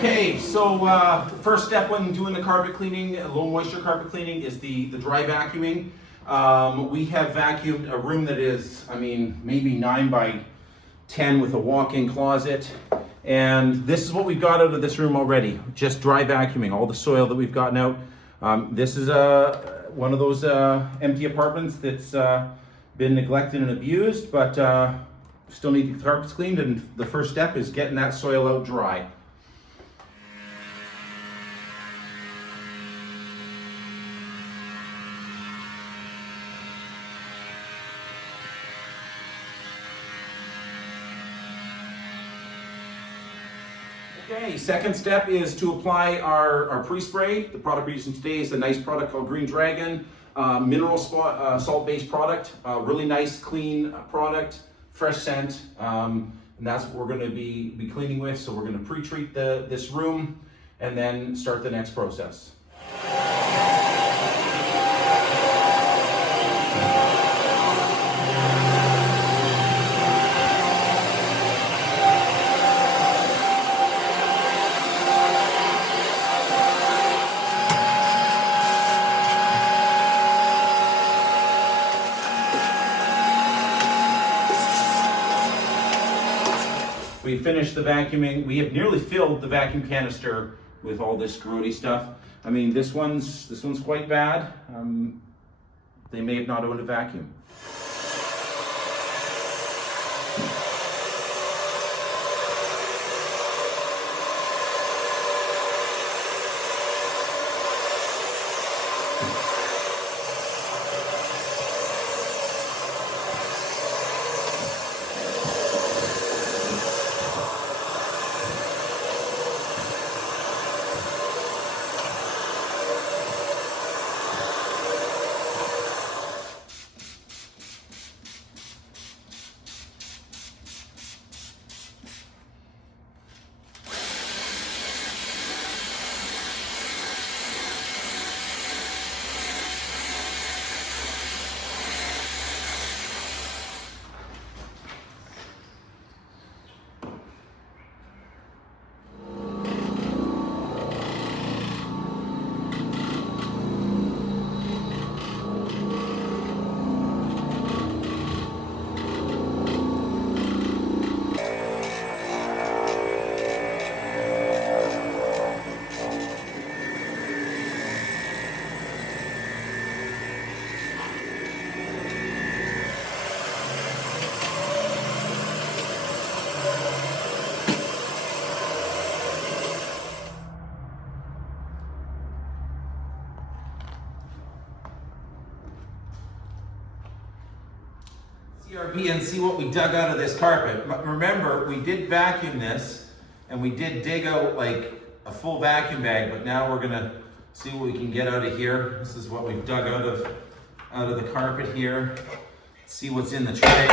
Okay, so first step when doing the carpet cleaning, low moisture carpet cleaning, is the dry vacuuming. We have vacuumed a room that is, I mean, maybe 9 by 10 with a walk-in closet. And this is what we've got out of this room already, just dry vacuuming, all the soil that we've gotten out. This is one of those empty apartments that's been neglected and abused, but still need the carpets cleaned, and the first step is getting that soil out dry. Okay, second step is to apply our pre-spray. The product we're using today is a nice product called Green Dragon, mineral salt-based product, really nice, clean product, fresh scent, and that's what we're going to be cleaning with. So we're going to pre-treat this room and then start the next process. We finished the vacuuming. We have nearly filled the vacuum canister with all this grody stuff. I mean, this one's quite bad. They may have not owned a vacuum. And see what we dug out of this carpet. Remember, we did vacuum this and we did dig out like a full vacuum bag, but now we're gonna see what we can get out of here. This is what we've dug out of the carpet here. Let's see what's in the tray.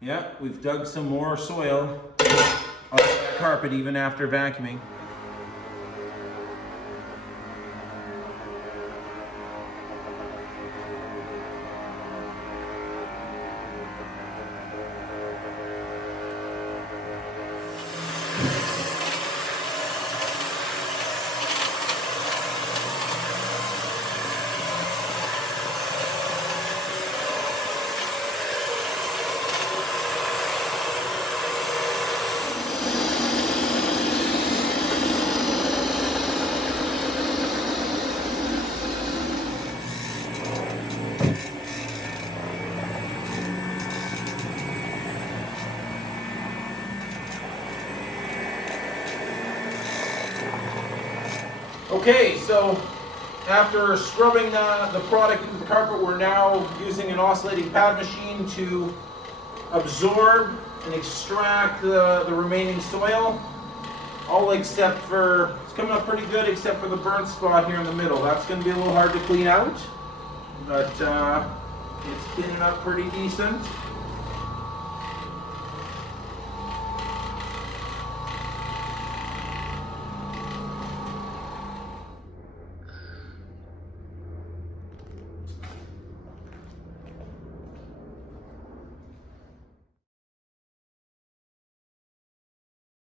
Yeah, we've dug some more soil out of that carpet even after vacuuming. Okay, so after scrubbing the product into the carpet, we're now using an oscillating pad machine to absorb and extract the remaining soil. All except for, it's coming up pretty good except for the burnt spot here in the middle. That's going to be a little hard to clean out, but it's cleaning up pretty decent.